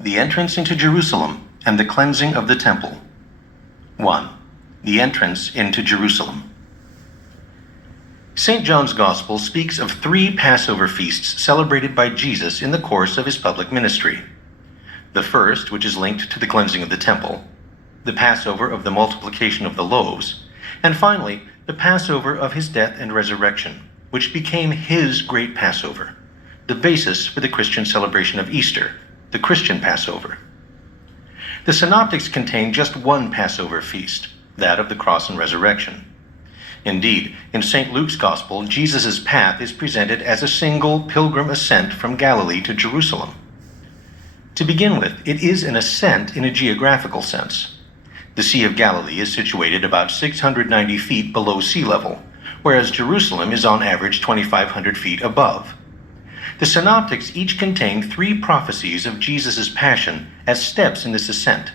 The entrance into Jerusalem and the cleansing of the temple. 1. The entrance into Jerusalem. St. John's Gospel speaks of 3 Passover feasts celebrated by Jesus in the course of his public ministry. The first, which is linked to the cleansing of the temple, the Passover of the multiplication of the loaves, and finally, the Passover of his death and resurrection, which became his great Passover, the basis for the Christian celebration of Easter, the Christian Passover. The Synoptics contain just one Passover feast, that of the cross and resurrection. Indeed, in St. Luke's Gospel, Jesus' path is presented as a single pilgrim ascent from Galilee to Jerusalem. To begin with, it is an ascent in a geographical sense. The Sea of Galilee is situated about 690 feet below sea level, whereas Jerusalem is on average 2,500 feet above. The Synoptics each contain 3 prophecies of Jesus' passion as steps in this ascent.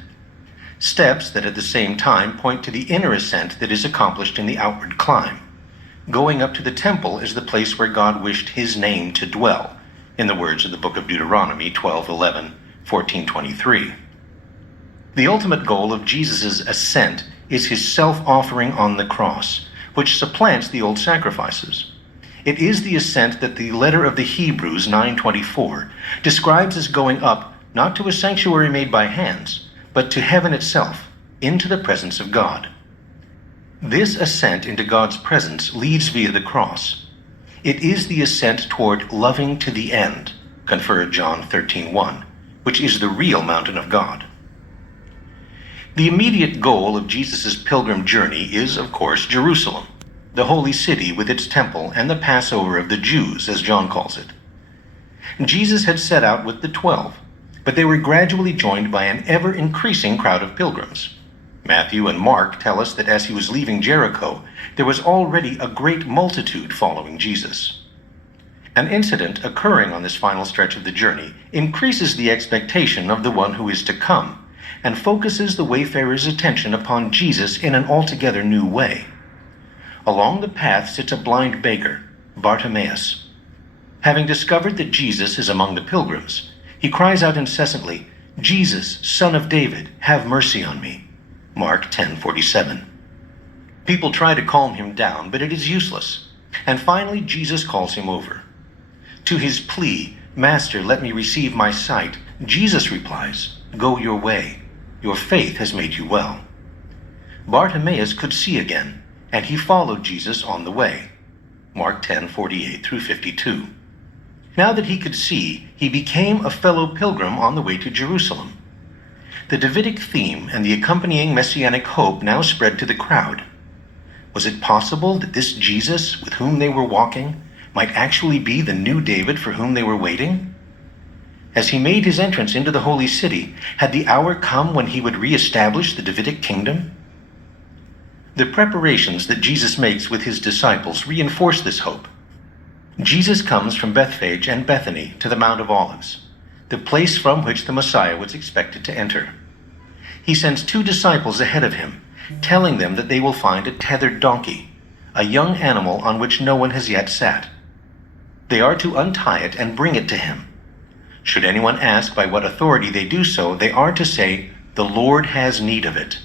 Steps that at the same time point to the inner ascent that is accomplished in the outward climb. Going up to the temple is the place where God wished his name to dwell, in the words of the book of Deuteronomy 12:11, 14:23. The ultimate goal of Jesus' ascent is his self-offering on the cross, which supplants the old sacrifices. It is the ascent that the letter of the Hebrews 9:24 describes as going up not to a sanctuary made by hands, but to heaven itself, into the presence of God. This ascent into God's presence leads via the cross. It is the ascent toward loving to the end, conferred John 13:1, which is the real mountain of God. The immediate goal of Jesus' pilgrim journey is, of course, Jerusalem, the holy city with its temple and the Passover of the Jews, as John calls it. Jesus had set out with the 12, but they were gradually joined by an ever-increasing crowd of pilgrims. Matthew and Mark tell us that as he was leaving Jericho, there was already a great multitude following Jesus. An incident occurring on this final stretch of the journey increases the expectation of the one who is to come, and focuses the wayfarer's attention upon Jesus in an altogether new way. Along the path sits a blind beggar, Bartimaeus. Having discovered that Jesus is among the pilgrims, he cries out incessantly, "Jesus, Son of David, have mercy on me." Mark 10:47. People try to calm him down, but it is useless. And finally, Jesus calls him over. To his plea, "Master, let me receive my sight," Jesus replies, "Go your way. Your faith has made you well." Bartimaeus could see again, and he followed Jesus on the way. Mark 10:48-52. Now that he could see, he became a fellow pilgrim on the way to Jerusalem. The Davidic theme and the accompanying messianic hope now spread to the crowd. Was it possible that this Jesus with whom they were walking might actually be the new David for whom they were waiting? As he made his entrance into the holy city, had the hour come when he would re-establish the Davidic kingdom? The preparations that Jesus makes with his disciples reinforce this hope. Jesus comes from Bethphage and Bethany to the Mount of Olives, the place from which the Messiah was expected to enter. He sends 2 disciples ahead of him, telling them that they will find a tethered donkey, a young animal on which no one has yet sat. They are to untie it and bring it to him. Should anyone ask by what authority they do so, they are to say, "The Lord has need of it,"